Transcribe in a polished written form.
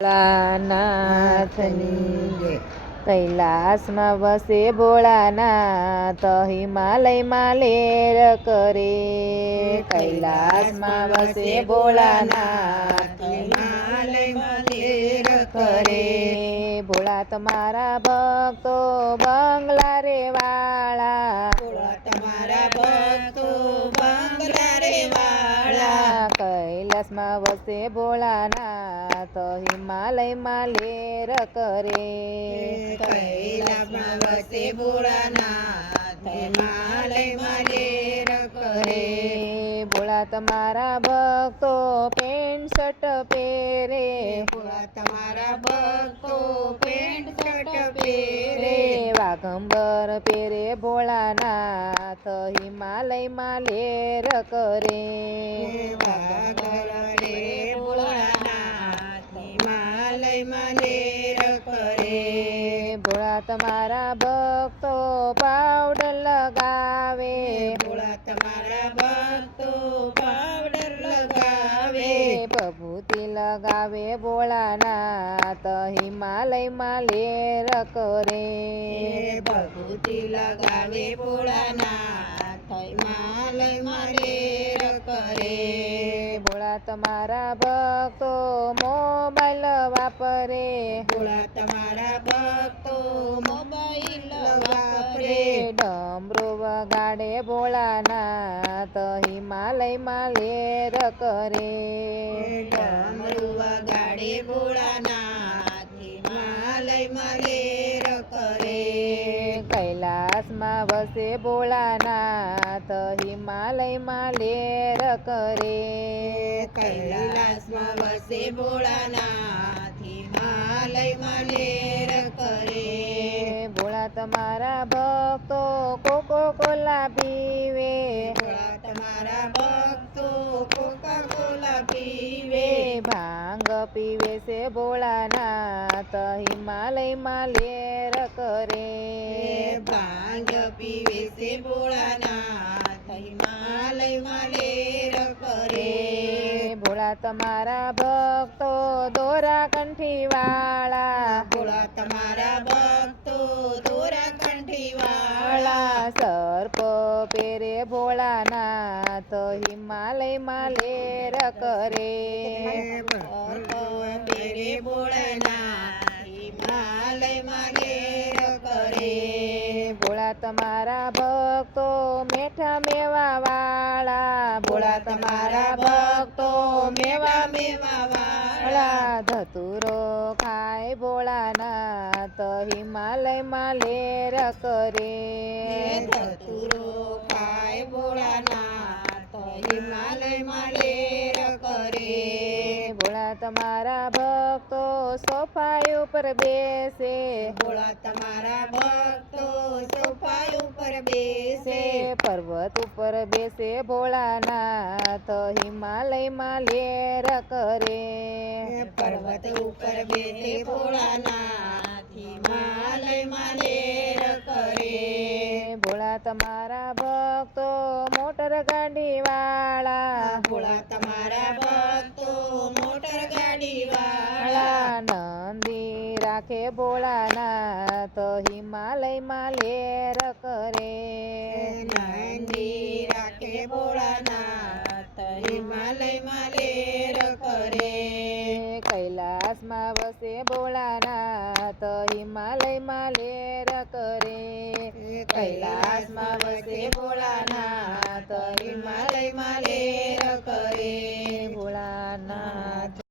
ભોળાનાથની જય. કૈલાસમાં વસે ભોળાનાથ, હિમાલયમાં લેર કરે. કૈલાસમાં વસે ભોળાનાથ, હિમાલયમાં લેર કરે. ભોળા તમારા ભક્તો બંગલા રે વાળા, ભોળા તમારા ભક્તો બંગલા રે વાળા. કૈલાસમાં વસે ભોળાનાથ, હિમાલયમાં લેર કરે. કૈલાસમાં વસે ભોળાનાથ, હિમાલયમાં લેર કરે. ભોળા તમારા ભક્તો પેન્ટ શર્ટ પહેરે. ભોળા તમારા ભક્તો પેન્ટ શર્ટ પહેરે. વાઘંબર પહેરે ભોળાનાથ, હિમાલયમાં લેર કરે. વાઘર રે ભોળાનાથ, હિમાલયમાં લેર કરે. ભોળા તમારા ભક્તો પાવડર લગાવે. ભોળા તમારા ભક્તો પાવડર લગાવે. ભભૂતિ લગાવે ભોળાનાથ, હિમાલયમાં લેર કરે. ભભૂતિ લગાવે ભોળાનાથ, હિમાલયમાં લેર કરે. ભોળા તમારા ભક્તો મોબાઈલ વાપરે. ભોળા તમારા ભક્તો મોબાઈલ વાપરે. ડમરો વગાડે ભોળાનાથ, હિમાલયમાં લેર કરે. ડમરું વગાડે ભોળાનાથ, હિમાલયમાં લેર કરે. કૈલાસમાં વસે ભોળાનાથ, હિમાલયમાં લેર કરે. કૈલાસમાં વસે ભોળાનાથ, હિમાલયમાં લેર કરે. ભોળા તમારા ભક્તો કોકો કોલા પીવે. ભોળા તમારા ભક્તો કોકા કોલા પીવે. ભાંગ પીવે છે ભોળાનાથ, હિમાલયમાં લેર કરે. ભાંગ પીવે છે ભોળાનાથ, હિમાલયમાં લેર કરે. ભોળા તમારા ભક્તો દોરા કંઠી વાળા. ભોળા તમારા ભક્તો દોરા કંઠી વાળા. સર્પ પહેરે ભોળાનાથ, હિમાલયમાં લેર કરે. પેરે ભોળાનાથ, હિમાલયમાં લેર કરે. ભોળા તમારા ભક્તો મેઠા મેવા વાળા. ભોળા તમારા ભક્તો મેવા મેવા વાળા. ધતુરો ખાય ભોળાનાથ, હિમાલયમાં લેર કરે. ધતુરો ખાય ભોળાનાથ, હિમાલયમાં લેર કરે. ભોળા તમારા ભક્તો સોફા ઉપર બેસે. ભોળા તમારા ભક્તો સોફા ઉપર બેસે. પર્વત ઉપર બેસે ભોળાનાથ, હિમાલયમાં લેર કરે. પર્વત ઉપર બેસે ભોળાનાથ, હિમાલયમાં લેર કરે. ભોળા તમારા ભક્તો મોટર ગાડી વાળા. ભોળા તમારા ભક્તો મોટર ગાડી વાળા. નંદી રાખે ભોળાનાથ, હિમાલયમાં લેર કરે. નંદી રાખે ભોળાનાથ, હિમાલયમાં લેર કરે. કૈલાસમાં વસે ભોળાનાથ, હિમાલયમાં લેર કરે. કૈલાસમાં વસે ભોળાનાથ.